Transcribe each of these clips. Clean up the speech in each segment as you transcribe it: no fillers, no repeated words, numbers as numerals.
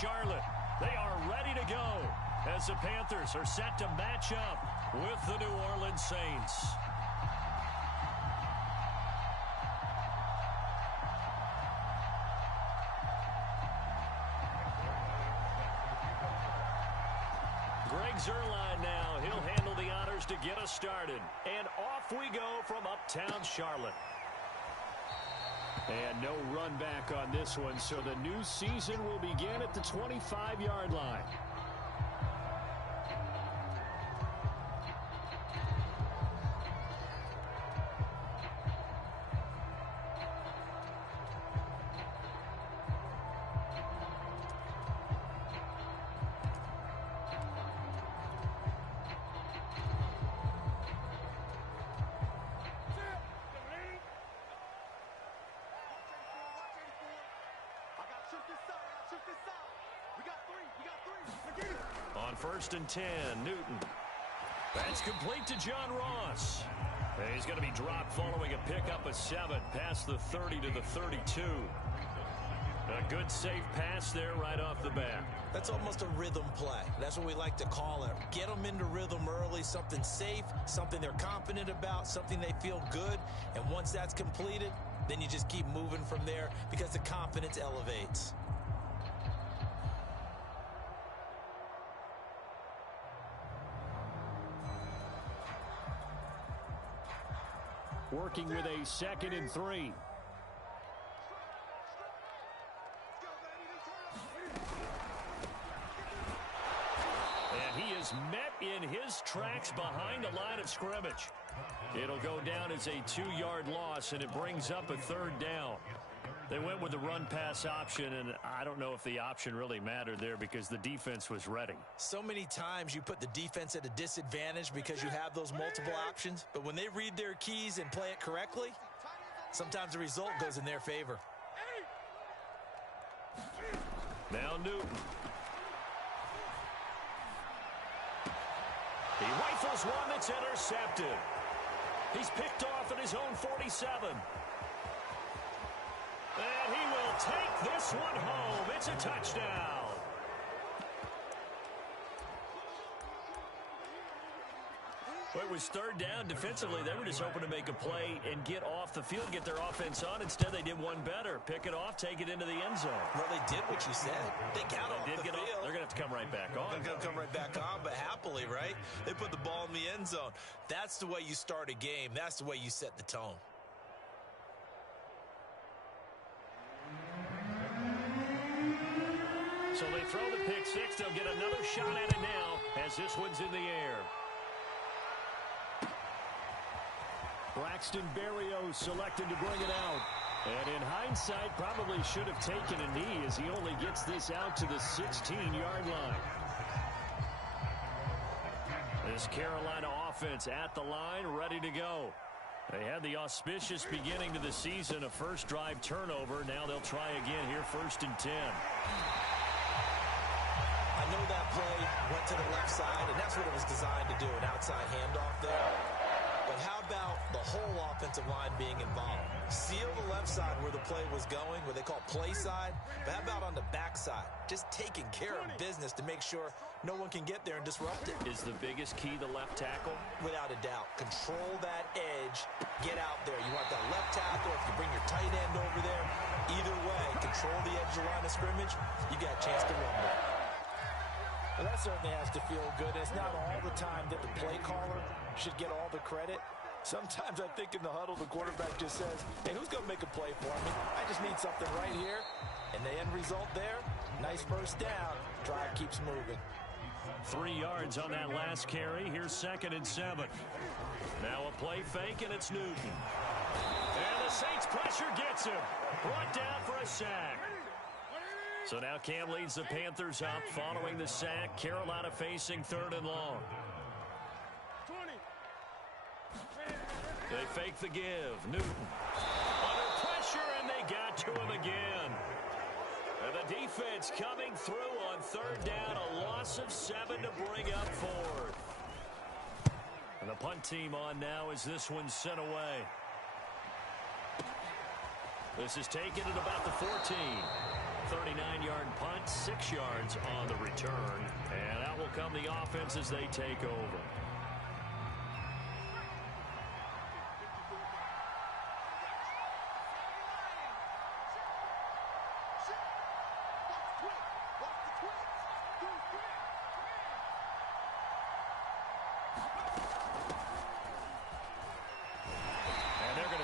Charlotte. They are ready to go as the Panthers are set to match up with the New Orleans Saints. Greg Zuerlein now. He'll handle the honors to get us started. And off we go from uptown Charlotte. And no run back on this one, so the new season will begin at the 25-yard line. On 1st and 10, Newton. That's complete to John Ross. He's going to be dropped following a pickup of 7 past the 30 to the 32. A good safe pass there right off the bat. That's almost a rhythm play. That's what we like to call it. Get them into rhythm early, something safe, something they're confident about, something they feel good. And once that's completed, then you just keep moving from there because the confidence elevates. Working with a 2nd and 3. And he is met in his tracks behind the line of scrimmage. It'll go down as a 2-yard loss, and it brings up a 3rd down. They went with the run-pass option, and I don't know if the option really mattered there because the defense was ready. So many times you put the defense at a disadvantage because you have those multiple options, but when they read their keys and play it correctly, sometimes the result goes in their favor. Now Newton. He rifles one that's intercepted. He's picked off at his own 47. And he will take this one home. It's a touchdown. Well, it was 3rd down. Defensively, they were just hoping to make a play and get off the field, get their offense on. Instead, they did one better. Pick it off, take it into the end zone. Well, they did what you said. They got off the field. They're going to have to come right back on. They're going to come right back on, but happily, right? They put the ball in the end zone. That's the way you start a game. That's the way you set the tone. So they throw the pick 6. They'll get another shot at it now as this one's in the air. Braxton Berrios selected to bring it out. And in hindsight, probably should have taken a knee as he only gets this out to the 16-yard line. This Carolina offense at the line, ready to go. They had the auspicious beginning to the season, a first drive turnover. Now they'll try again here, 1st and 10. I know that play went to the left side, and that's what it was designed to do, an outside handoff there. But how about the whole offensive line being involved? Seal the left side where the play was going, what they call play side. But how about on the back side? Just taking care of business to make sure no one can get there and disrupt it. Is the biggest key the left tackle? Without a doubt. Control that edge. Get out there. You want that left tackle. If you bring your tight end over there, either way, control the edge of the line of scrimmage, you got a chance to run there. Well, that certainly has to feel good. It's not all the time that the play caller should get all the credit. Sometimes I think in the huddle, the quarterback just says, hey, who's going to make a play for me? I just need something right here. And the end result there, nice first down. Drive keeps moving. 3 yards on that last carry. Here's 2nd and 7. Now a play fake, and it's Newton. And the Saints pressure gets him. Brought down for a sack. So now Cam leads the Panthers up following the sack. Carolina facing 3rd and long. They fake the give. Newton under pressure, and they got to him again. And the defense coming through on 3rd down. A loss of 7 to bring up 4th. And the punt team on now as this one's sent away. This is taken at about the 14. 39-yard punt, 6 yards on the return. And out will come the offense as they take over.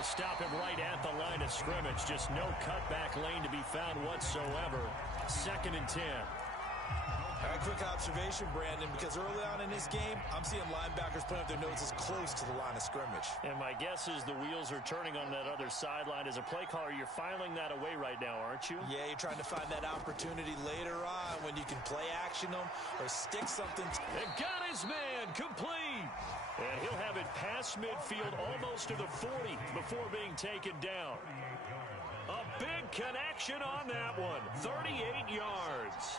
Stop him right at the line of scrimmage. Just no cutback lane to be found whatsoever. 2nd and 10. A quick observation, Brandon, because early on in this game, I'm seeing linebackers put up their noses close to the line of scrimmage. And my guess is the wheels are turning on that other sideline. As a play caller, you're filing that away right now, aren't you? Yeah, you're trying to find that opportunity later on when you can play action them or stick something. And got his man complete. And he'll have it past midfield almost to the 40 before being taken down. A big connection on that one. 38 yards.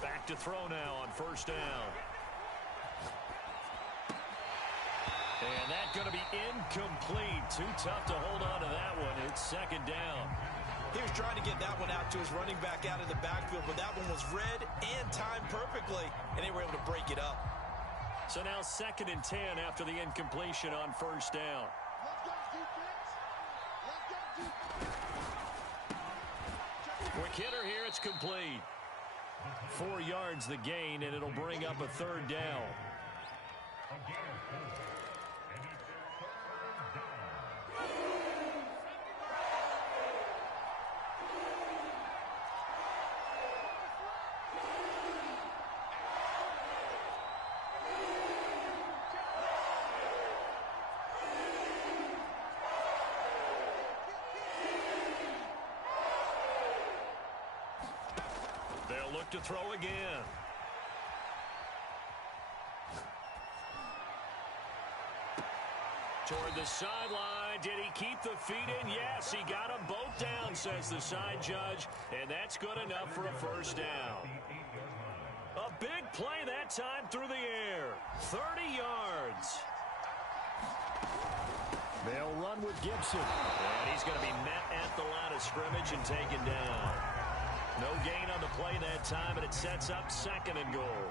Back to throw now on 1st down. And that's going to be incomplete. Too tough to hold on to that one. It's 2nd down. He was trying to get that one out to his running back out of the backfield, but that one was read and timed perfectly, and they were able to break it up. So now 2nd and 10 after the incompletion on 1st down. Quick hitter here. It's complete. 4 yards the gain, and it'll bring up a 3rd down. They'll look to throw again. Toward the sideline. Did he keep the feet in? Yes, he got them both down, says the side judge. And that's good enough for a 1st down. A big play that time through the air. 30 yards. They'll run with Gibson. And he's going to be met at the line of scrimmage and taken down. No gain on the play that time, and it sets up 2nd and goal.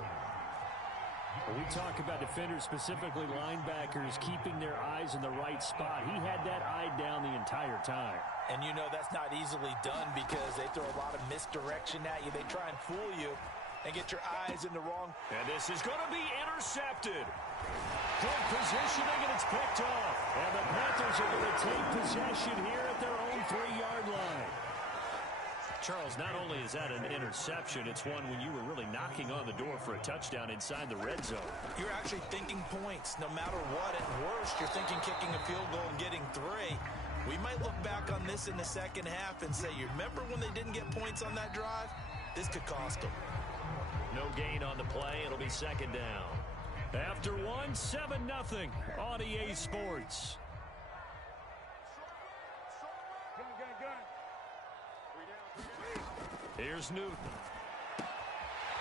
When we talk about defenders, specifically linebackers, keeping their eyes in the right spot. He had that eye down the entire time. And you know that's not easily done because they throw a lot of misdirection at you. They try and fool you and get your eyes in the wrong. And this is going to be intercepted. Good positioning, and it's picked off. And the Panthers are going to take possession here at their own 3-yard line. Charles, not only is that an interception, it's one when you were really knocking on the door for a touchdown inside the red zone. You're actually thinking points no matter what. At worst, you're thinking kicking a field goal and getting 3. We might look back on this in the 2nd half and say, you remember when they didn't get points on that drive? This could cost them. No gain on the play. It'll be 2nd down. After 1, 7-0 on EA Sports. Here's Newton.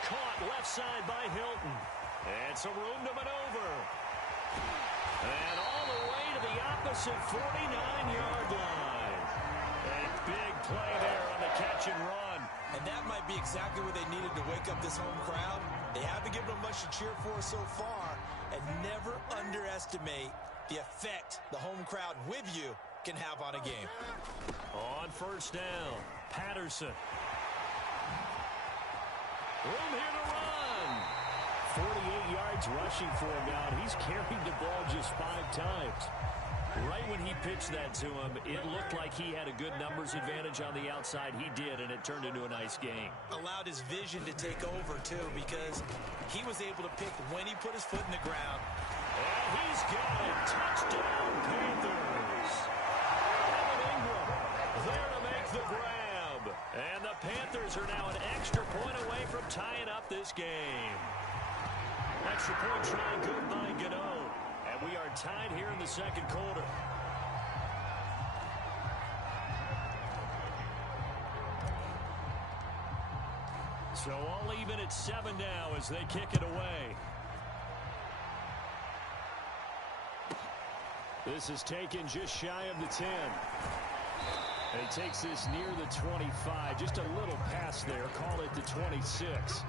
Caught left side by Hilton. And some room to maneuver. And all the way to the opposite 49-yard line. A big play there on the catch and run. And that might be exactly what they needed to wake up this home crowd. They haven't given them much to cheer for so far. And never underestimate the effect the home crowd with you can have on a game. On 1st down, Patterson. Room here to run. 48 yards rushing for him now. He's carried the ball just 5 times. Right when he pitched that to him, it looked like he had a good numbers advantage on the outside. He did, and it turned into a nice game. Allowed his vision to take over, too, because he was able to pick when he put his foot in the ground. And he's got it. Touchdown, Panthers. Evan Ingram there to make the grab. And the Panthers are now an extra point away from tying up this game. Extra point try good by Gano. And we are tied here in the 2nd quarter. So all even at 7 now as they kick it away. This is taken just shy of the 10. And he takes this near the 25. Just a little pass there. Call it the 26.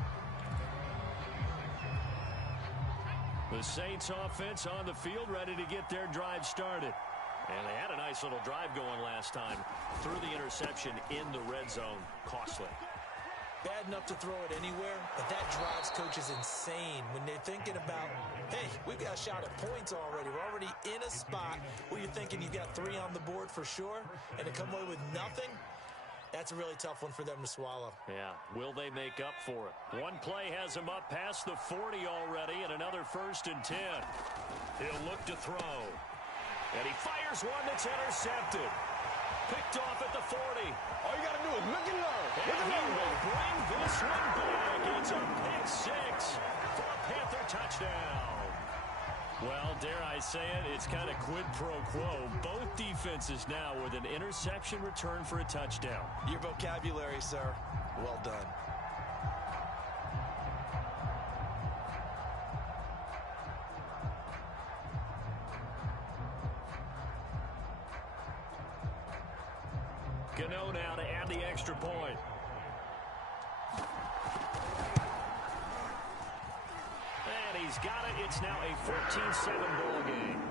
The Saints offense on the field ready to get their drive started. And they had a nice little drive going last time. Threw the interception in the red zone. Costly. Bad enough to throw it anywhere, but that drives coaches insane when they're thinking about, hey, we've got a shot at points already. We're already in a spot where you're thinking you've got 3 on the board for sure, and to come away with nothing, that's a really tough one for them to swallow. Yeah, will they make up for it? One play has him up past the 40 already, and another 1st and 10. He'll look to throw. And he fires one that's intercepted. Picked off at the 40. All you got to do is look and learn. And he will bring this one back. It's a pick 6 for a Panther touchdown. Well, dare I say it, it's kind of quid pro quo. Both defenses now with an interception return for a touchdown. Your vocabulary, sir. Well done. Gano now to add the extra point. And he's got it. It's now a 14-7 ball game.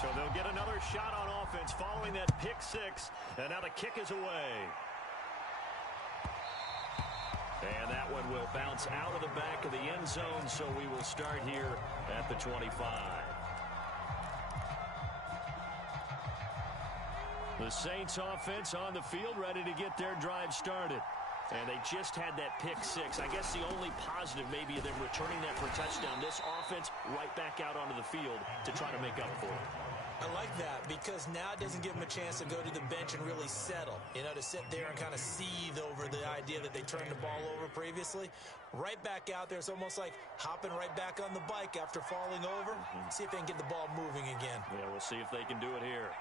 So they'll get another shot on offense following that pick 6. And now the kick is away. And that one will bounce out of the back of the end zone, so we will start here at the 25. The Saints offense on the field ready to get their drive started. And they just had that pick 6. I guess the only positive maybe of them returning that for a touchdown. This offense right back out onto the field to try to make up for it. I like that because now it doesn't give them a chance to go to the bench and really settle. You know, to sit there and kind of seethe over the idea that they turned the ball over previously. Right back out there. It's almost like hopping right back on the bike after falling over. See if they can get the ball moving again. Yeah, we'll see if they can do it here.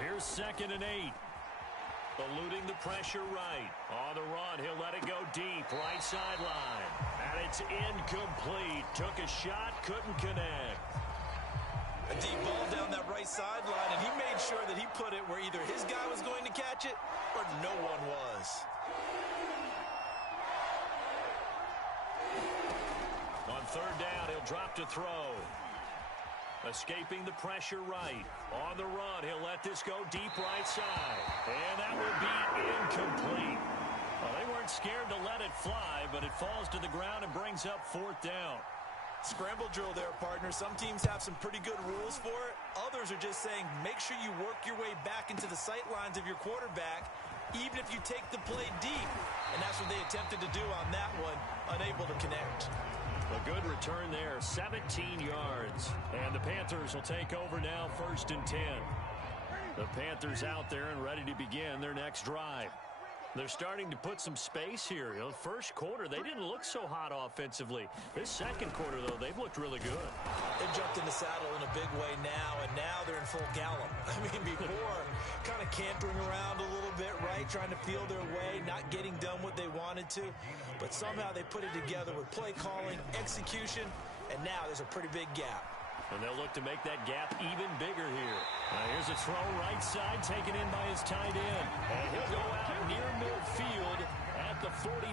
Here's 2nd and 8. Eluding the pressure right. On the run, he'll let it go deep. Right sideline. And it's incomplete. Took a shot, couldn't connect. A deep ball down that right sideline, and he made sure that he put it where either his guy was going to catch it or no one was. On 3rd down, he'll drop to throw. Escaping the pressure right. On the run, he'll let this go deep right side. And that will be incomplete. Well, they weren't scared to let it fly, but it falls to the ground and brings up 4th down. Scramble drill there, partner. Some teams have some pretty good rules for it. Others are just saying make sure you work your way back into the sight lines of your quarterback, even if you take the play deep. And that's what they attempted to do on that one, unable to connect. A good return there, 17 yards. And the Panthers will take over now, 1st and 10. The Panthers out there and ready to begin their next drive. They're starting to put some space here. You know, first quarter, they didn't look so hot offensively. This second quarter, though, they've looked really good. They've jumped in the saddle in a big way now, and now they're in full gallop. I mean, before, kind of cantering around a little bit, right, trying to feel their way, not getting done what they wanted to. But somehow they put it together with play calling, execution, and now there's a pretty big gap. And they'll look to make that gap even bigger here. Here's a throw right side taken in by his tight end. And he'll go out near midfield at the 49.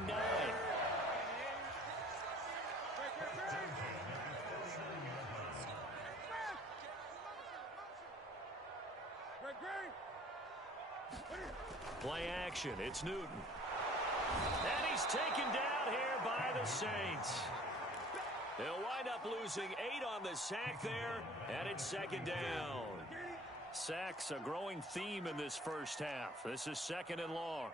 Play action. It's Newton. And he's taken down here by the Saints. They'll wind up losing 8 on the sack there, and it's 2nd down. Sacks a growing theme in this first half. This is 2nd and long.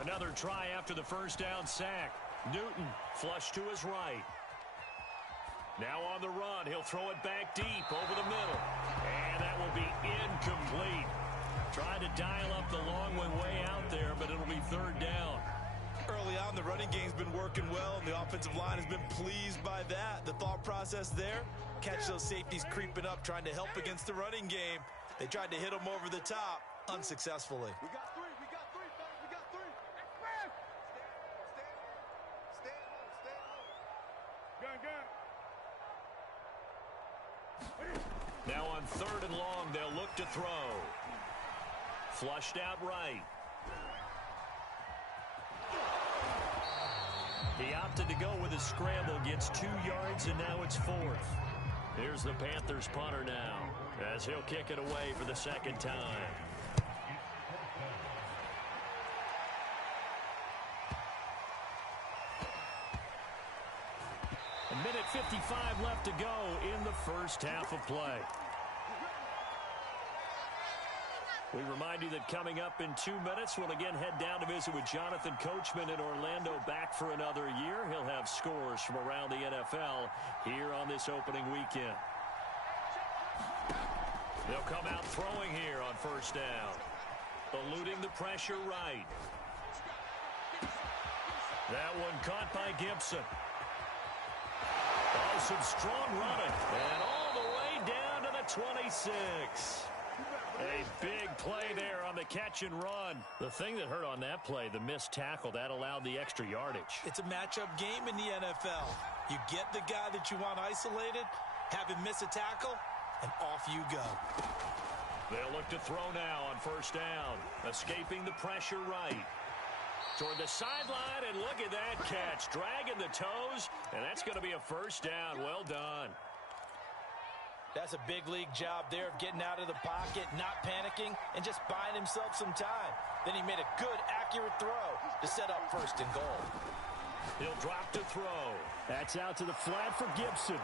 Another try after the first down sack. Newton flush to his right. Now on the run, he'll throw it back deep over the middle. And that will be incomplete. Tried to dial up the long way out there, but it'll be third down. Early on, the running game's been working well, and the offensive line has been pleased by that. The thought process there, catch those safeties creeping up, trying to help against the running game. They tried to hit them over the top, unsuccessfully. We got three, fellas, we got three. Gun. Now on third and long, they'll look to throw. Flushed out right. He opted to go with a scramble, gets 2 yards, and now it's fourth. Here's the Panthers punter now, as he'll kick it away for the second time. A minute 55 left to go in the first half of play. We remind you that coming up in 2 minutes, we'll again head down to visit with Jonathan Coachman in Orlando, back for another year. He'll have scores from around the NFL here on this opening weekend. They'll come out throwing here on first down. Eluding the pressure right. That one caught by Gibson. Oh, some strong running. And all the way down to the 26. A big play there on the catch and run. The thing that hurt on that play, the missed tackle, that allowed the extra yardage. It's a matchup game in the NFL. You get the guy that you want isolated, have him miss a tackle, and off you go. They'll look to throw now on first down. Escaping the pressure right. Toward the sideline, and look at that catch. Dragging the toes, and that's going to be a first down. Well done. That's a big league job there of getting out of the pocket, not panicking, and just buying himself some time. Then he made a good, accurate throw to set up first and goal. He'll drop to throw. That's out to the flat for Gibson.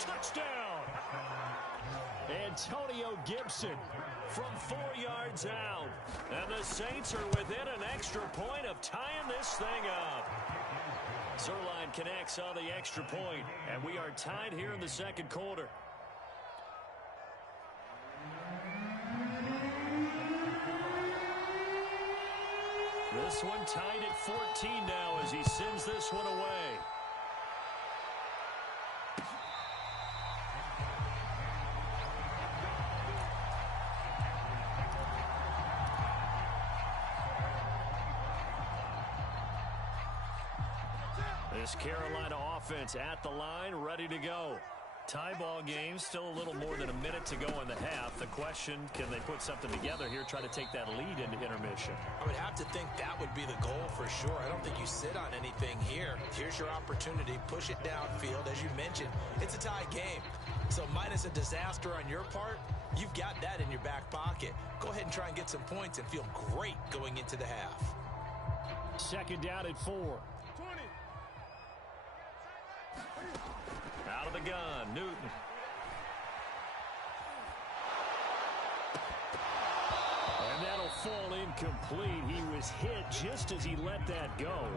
Touchdown! Antonio Gibson From 4 yards out. And the Saints are within an extra point of tying this thing up. Zerline connects on the extra point, and we are tied here in the second quarter. This one tied at 14 now as he sends this one away. This Carolina offense at the line, ready to go. Tie ball game, still a little more than a minute to go in the half. The question, can they put something together here, try to take that lead into intermission? I would have to think that would be the goal for sure. I don't think you sit on anything here. Here's your opportunity. Push it downfield. As you mentioned, it's a tie game. So minus a disaster on your part, you've got that in your back pocket. Go ahead and try and get some points and feel great going into the half. Second down at 4. Out of the gun, Newton. And that'll fall incomplete. He was hit just as he let that go.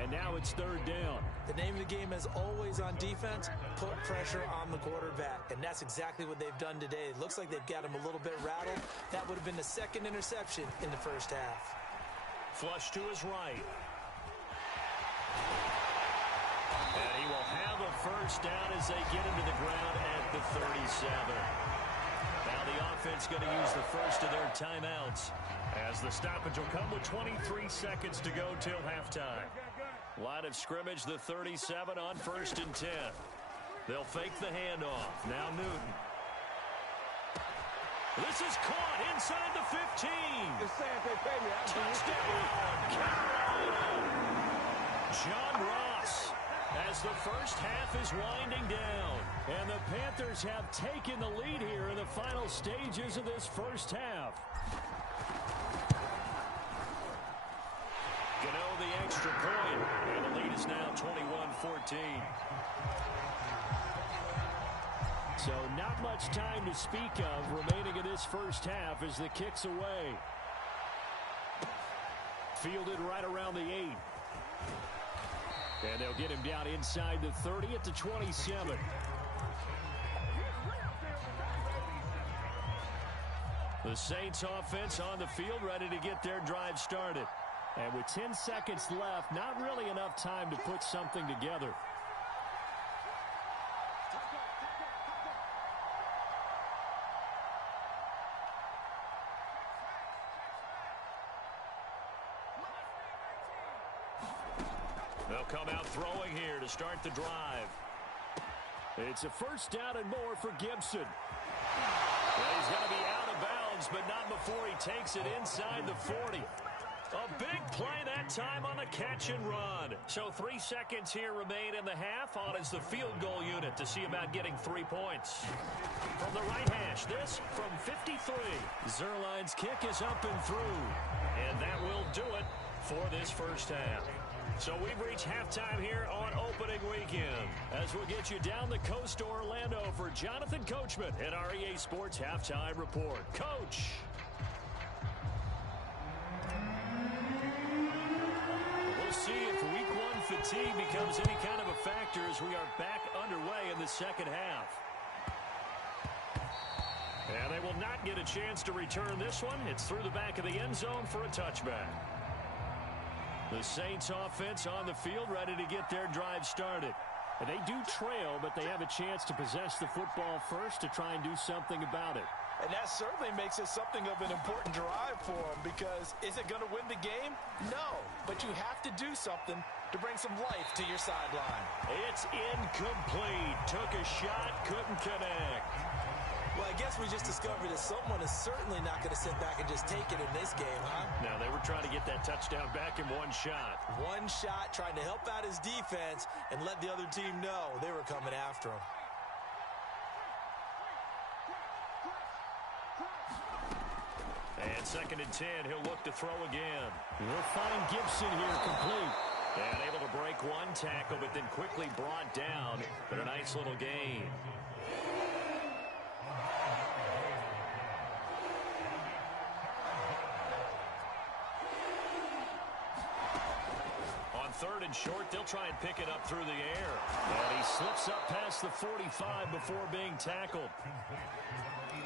And now it's third down. The name of the game, as always on defense, put pressure on the quarterback. And that's exactly what they've done today. It looks like they've got him a little bit rattled. That would have been the second interception in the first half. Flush to his right. And he will have a first down as they get into the ground at the 37. Now the offense going to use the first of their timeouts as the stoppage will come with 23 seconds to go till halftime. Line of scrimmage, the 37 on 1st and 10. They'll fake the handoff. Now Newton. This is caught inside the 15. Touchdown, Carolina. John Ross, as the first half is winding down. And the Panthers have taken the lead here in the final stages of this first half. Gano the extra point, and the lead is now 21-14. So not much time to speak of remaining in this first half as the kick's away. Fielded right around the 8. And they'll get him down inside the 30 at the 27. The Saints offense on the field ready to get their drive started. And with 10 seconds left, not really enough time to put something together. They'll come out throwing here to start the drive. It's a first down and more for Gibson. Well, he's going to be out of bounds, but not before he takes it inside the 40. A big play that time on the catch and run. So 3 seconds here remain in the half. On is the field goal unit to see about getting 3 points. From the right hash, this from 53. Zerline's kick is up and through. And that will do it for this first half. So we've reached halftime here on opening weekend. As we'll get you down the coast to Orlando for Jonathan Coachman at our EA Sports Halftime Report. Coach. We'll see if week one fatigue becomes any kind of a factor as we are back underway in the second half. And they will not get a chance to return this one. It's through the back of the end zone for a touchback. The Saints offense on the field ready to get their drive started. And they do trail, but they have a chance to possess the football first to try and do something about it. And that certainly makes it something of an important drive for them, because is it going to win the game? No, but you have to do something to bring some life to your sideline. It's incomplete. Took a shot, couldn't connect. Well, I guess we just discovered that someone is certainly not going to sit back and just take it in this game, huh? Now, they were trying to get that touchdown back in one shot. One shot, trying to help out his defense and let the other team know they were coming after him. And 2nd and 10, he'll look to throw again. We'll find Gibson here complete. And able to break one tackle, but then quickly brought down. But a nice little gain. On 3rd and short, they'll try and pick it up through the air. And he slips up past the 45 before being tackled.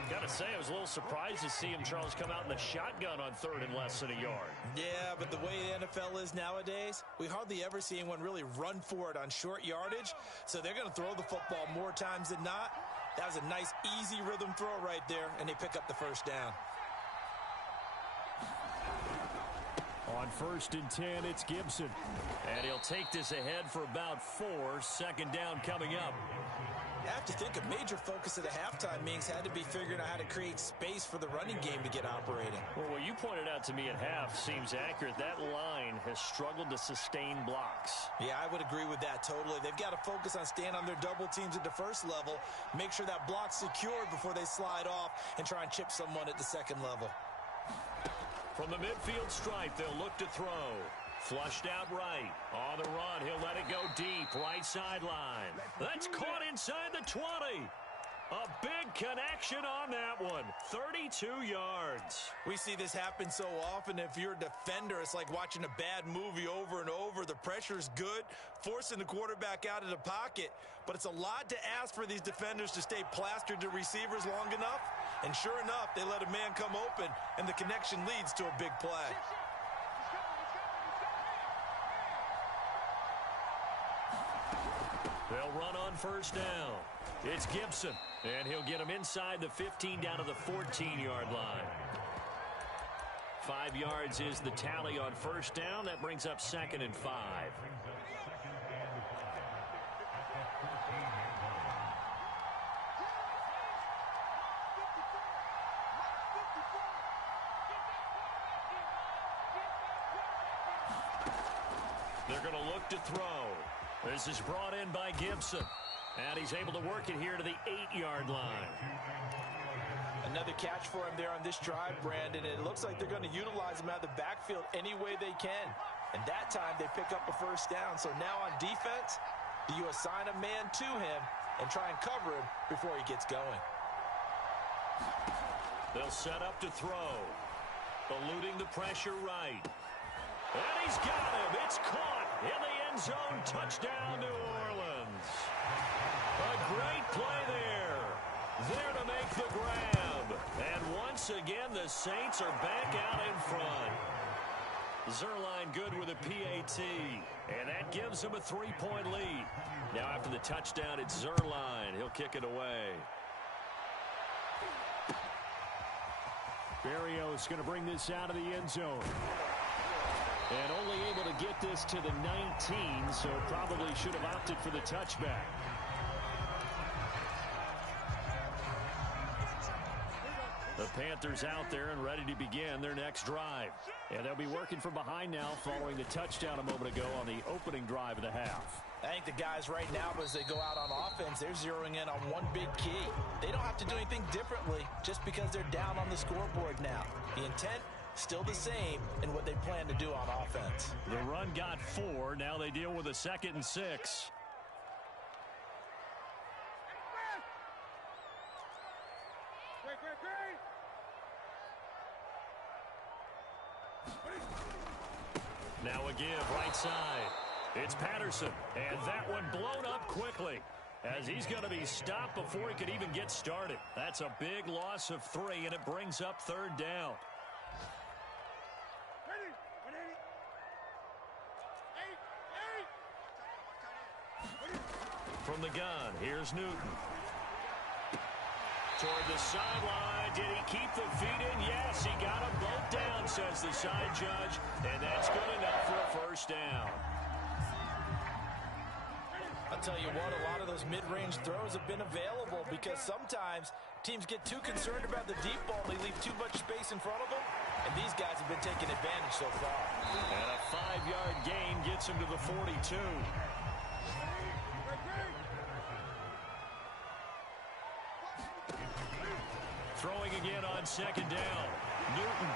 Got to say, I was a little surprised to see him, Charles, come out in the shotgun on 3rd and less than a yard. Yeah, but the way the NFL is nowadays, we hardly ever see anyone really run for it on short yardage. So they're going to throw the football more times than not. That was a nice, easy rhythm throw right there, and they pick up the first down. On 1st and 10, it's Gibson. And he'll take this ahead for about 4. 2nd down coming up. I have to think a major focus of the halftime meetings had to be figuring out how to create space for the running game to get operating. Well, what you pointed out to me at half seems accurate. That line has struggled to sustain blocks. Yeah, I would agree with that totally. They've got to focus on staying on their double teams at the first level, make sure that block's secured before they slide off and try and chip someone at the second level. From the midfield stripe, they'll look to throw. Flushed out right. On the run, he'll let it go deep. Right sideline. That's caught inside the 20. A big connection on that one. 32 yards. We see this happen so often. If you're a defender, it's like watching a bad movie over and over. The pressure's good, forcing the quarterback out of the pocket. But it's a lot to ask for these defenders to stay plastered to receivers long enough. And sure enough, they let a man come open, and the connection leads to a big play. They'll run on 1st down. It's Gibson, and he'll get him inside the 15 down to the 14-yard line. 5 yards is the tally on 1st down. That brings up 2nd and 5. They're going to look to throw. This is brought in by Gibson. And he's able to work it here to the 8-yard line. Another catch for him there on this drive, Brandon. And it looks like they're going to utilize him out of the backfield any way they can. And that time they pick up a first down. So now on defense, do you assign a man to him and try and cover him before he gets going? They'll set up to throw. Eluding the pressure right. And he's got him. It's caught in the end zone. Touchdown, New Orleans. A great play there. There to make the grab. And once again, the Saints are back out in front. Zerline good with a PAT. And that gives them a 3-point lead. Now after the touchdown, it's Zerline. He'll kick it away. Berrios going to bring this out of the end zone. And only able to get this to the 19, so probably should have opted for the touchback. The Panthers out there and ready to begin their next drive. And they'll be working from behind now following the touchdown a moment ago on the opening drive of the half. I think the guys right now, as they go out on offense, they're zeroing in on one big key. They don't have to do anything differently just because they're down on the scoreboard now. The intent, still the same in what they plan to do on offense. The run got 4. Now they deal with a 2nd and 6. Now a give right side. It's Patterson, and that one blown up quickly as he's going to be stopped before he could even get started. That's a big loss of 3, and it brings up 3rd down. From the gun, here's Newton. Toward the sideline. Did he keep the feet in? Yes, he got them both down, says the side judge. And that's good enough for a 1st down. I'll tell you what, a lot of those mid-range throws have been available because sometimes teams get too concerned about the deep ball. They leave too much space in front of them. And these guys have been taking advantage so far. And a 5-yard gain gets him to the 42. Throwing again on 2nd down. Newton.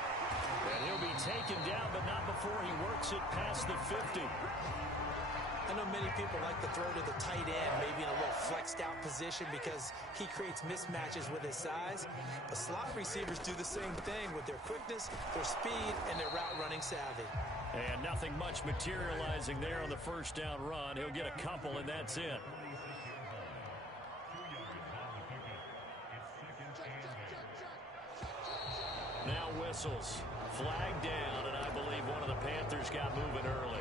And he'll be taken down, but not before he works it past the 50. I know many people like to throw to the tight end, maybe in a little flexed out position because he creates mismatches with his size. But slot receivers do the same thing with their quickness, their speed, and their route running savvy. And nothing much materializing there on the 1st down run. He'll get a couple, and that's it. Now whistles. Flag down, and I believe one of the Panthers got moving early.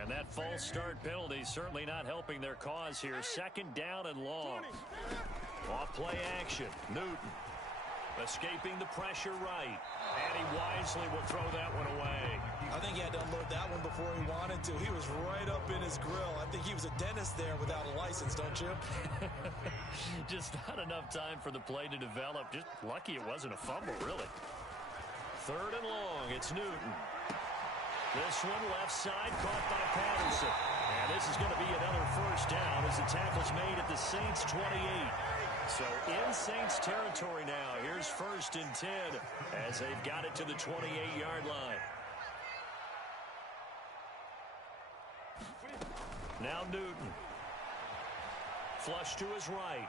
And that false start penalty certainly not helping their cause here. 2nd down and long. Off play action. Newton escaping the pressure right. And he wisely will throw that one away. I think he had to unload that one before he wanted to. He was right up in his grill. I think he was a dentist there without a license, don't you? Just not enough time for the play to develop. Just lucky it wasn't a fumble, really. 3rd and long. It's Newton. This one left side caught by Patterson. And this is going to be another 1st down as the tackle's made at the Saints 28. So in Saints territory now. Here's 1st and 10 as they've got it to the 28-yard line. Now Newton. Flush to his right.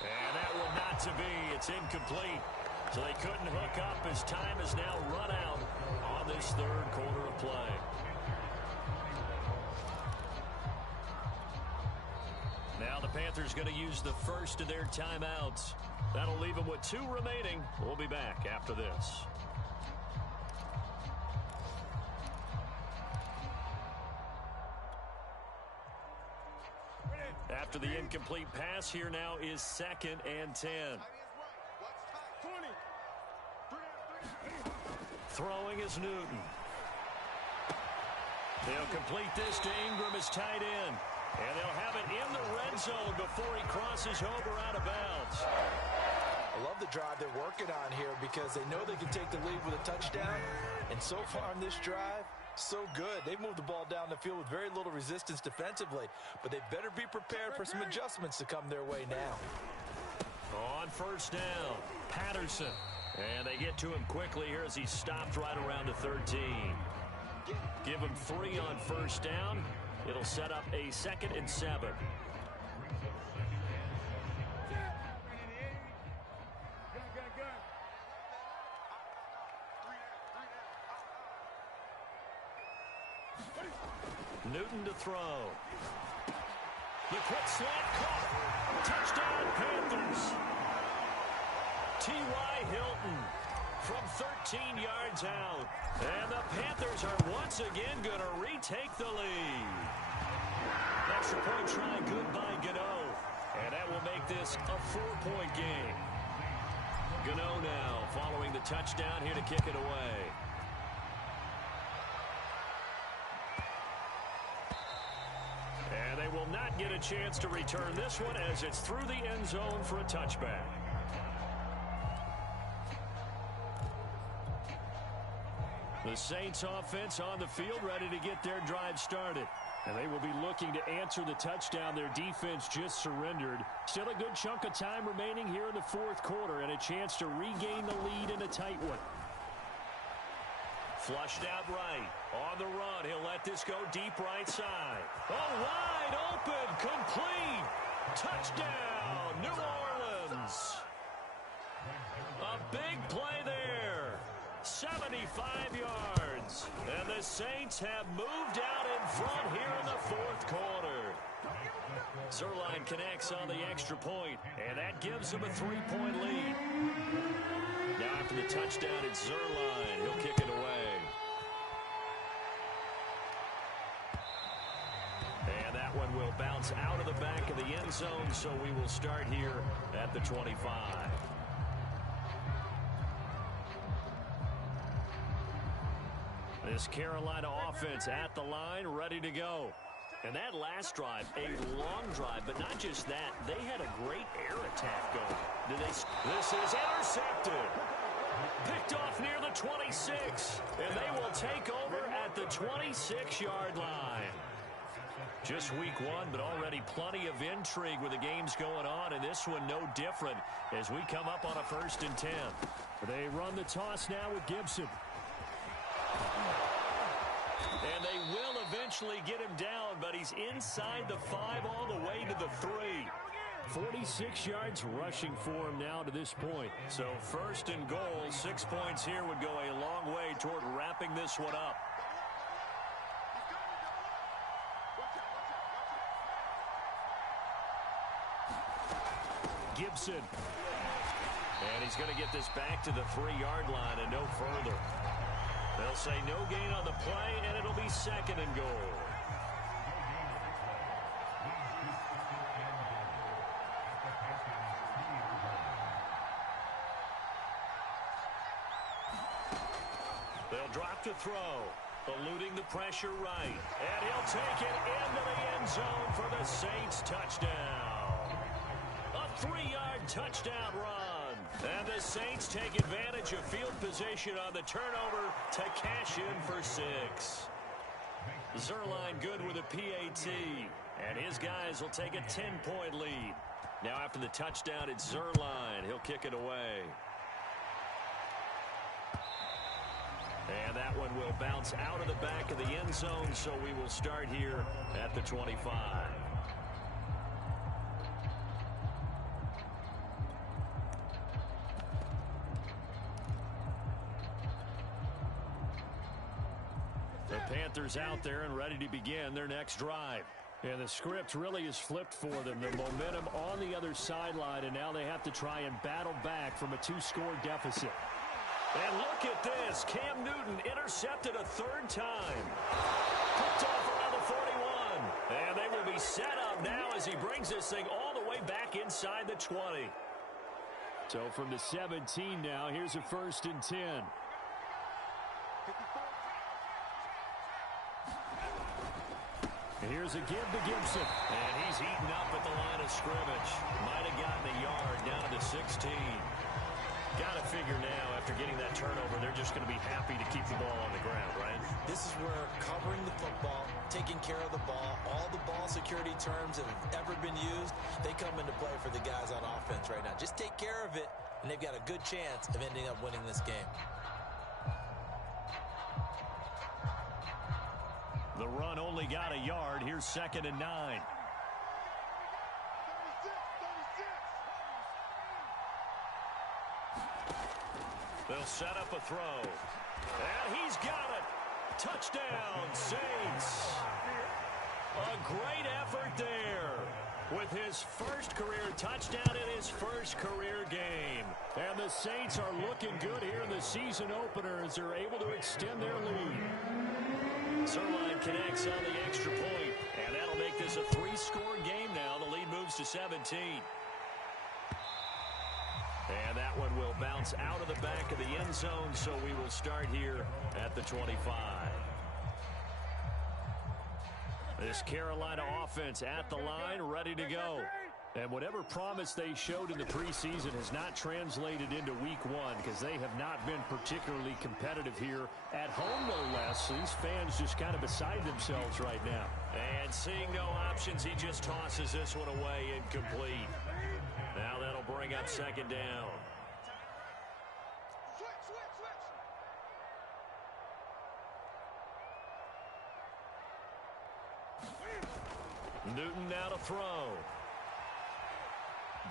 And that one not to be. It's incomplete. So they couldn't hook up as time has now run out on this 3rd quarter of play. Now the Panthers going to use the first of their timeouts. That'll leave them with 2 remaining. We'll be back after this. After the incomplete pass, here now is 2nd and 10. Throwing is Newton. They'll complete this to Ingram as tight end. And they'll have it in the red zone before he crosses over out of bounds. I love the drive they're working on here because they know they can take the lead with a touchdown. And so far on this drive, so good. They've moved the ball down the field with very little resistance defensively. But they better be prepared for some adjustments to come their way now. On 1st down, Patterson. And they get to him quickly here as he stopped right around the 13. Give him 3 on 1st down. It'll set up a 2nd and 7. Newton to throw. The quick slant caught. Touchdown, Panthers. T.Y. Hilton from 13 yards out. And the Panthers are once again going to retake the lead. Extra point try, good by Gano. And that will make this a 4-point game. Gano now following the touchdown here to kick it away. And they will not get a chance to return this one as it's through the end zone for a touchback. The Saints offense on the field ready to get their drive started. And they will be looking to answer the touchdown their defense just surrendered. Still a good chunk of time remaining here in the fourth quarter and a chance to regain the lead in a tight one. Flushed out right. On the run, he'll let this go deep right side. Oh, wide open, complete. Touchdown, New Orleans. A big play there. 75 yards. And the Saints have moved out in front here in the fourth quarter. Zerline connects on the extra point, and that gives them a 3-point lead. Now after the touchdown, it's Zerline. He'll kick it away. And that one will bounce out of the back of the end zone, so we will start here at the 25. This Carolina offense at the line, ready to go. And that last drive, a long drive, but not just that. They had a great air attack going. This is intercepted. Picked off near the 26. And they will take over at the 26-yard line. Just week one, but already plenty of intrigue with the games going on, and this one no different as we come up on a 1st and 10. They run the toss now with Gibson. And they will eventually get him down, but he's inside the 5 all the way to the 3. 46 yards rushing for him now to this point. So 1st and goal, 6 points here would go a long way toward wrapping this one up. Gibson. And he's going to get this back to the 3-yard line and no further. They'll say no gain on the play, and it'll be 2nd and goal. They'll drop to throw, eluding the pressure right. And he'll take it into the end zone for the Saints touchdown. A 3-yard touchdown run. And the Saints take advantage of field position on the turnover to cash in for 6. Zerline good with a PAT. And his guys will take a 10-point lead. Now after the touchdown, it's Zerline. He'll kick it away. And that one will bounce out of the back of the end zone, so we will start here at the 25. The Panthers out there and ready to begin their next drive. And the script really is flipped for them. The momentum on the other sideline, and now they have to try and battle back from a 2-score deficit. And look at this. Cam Newton intercepted a 3rd time. Picked off around the 41. And they will be set up now as he brings this thing all the way back inside the 20. So from the 17 now, here's a 1st and 10. Here's a give to Gibson. And he's heating up at the line of scrimmage. Might have gotten a yard down to 16. Got to figure now, after getting that turnover, they're just going to be happy to keep the ball on the ground, right? This is where covering the football, taking care of the ball, all the ball security terms that have ever been used, they come into play for the guys on offense right now. Just take care of it, and they've got a good chance of ending up winning this game. The run only got a yard. Here's 2nd and 9. They'll set up a throw. And he's got it. Touchdown, Saints. A great effort there with his first career touchdown in his first career game. And the Saints are looking good here in the season opener as they're able to extend their lead. Zerline connects on the extra point, and that'll make this a 3-score game now. The lead moves to 17. And that one will bounce out of the back of the end zone, so we will start here at the 25. This Carolina offense at the line, ready to go. And whatever promise they showed in the preseason has not translated into week one because they have not been particularly competitive here at home, no less. These fans just kind of beside themselves right now. And seeing no options, he just tosses this one away, incomplete. Now that'll bring up second down. Newton now to throw.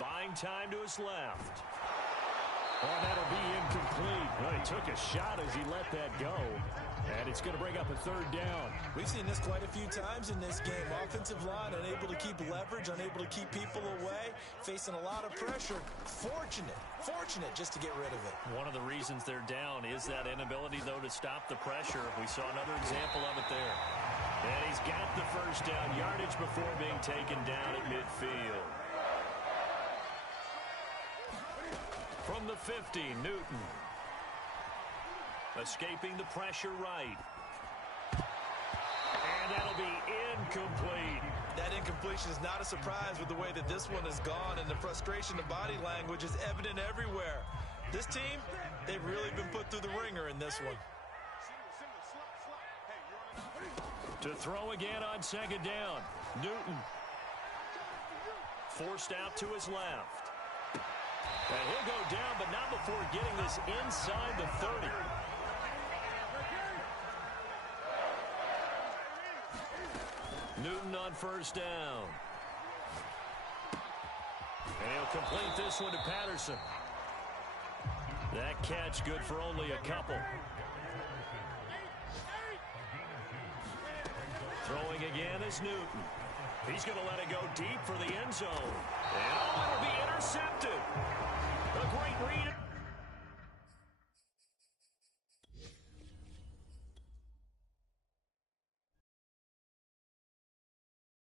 Buying time to his left. Oh, that'll be incomplete. Well, he took a shot as he let that go. And it's going to bring up a third down. We've seen this quite a few times in this game. Offensive line unable to keep leverage, unable to keep people away, facing a lot of pressure. Fortunate just to get rid of it. One of the reasons they're down is that inability, though, to stop the pressure. We saw another example of it there. And he's got the first down yardage before being taken down at midfield. From the 50, Newton. Escaping the pressure right. And that'll be incomplete. That incompletion is not a surprise with the way that this one has gone, and the frustration, the body language is evident everywhere. This team, they've really been put through the ringer in this one. To throw again on second down. Newton. Forced out to his left. And he'll go down, but not before getting this inside the 30. Newton on first down. And he'll complete this one to Patterson. That catch good for only a couple. Throwing again is Newton. He's going to let it go deep for the end zone. And it'll be intercepted. A great read.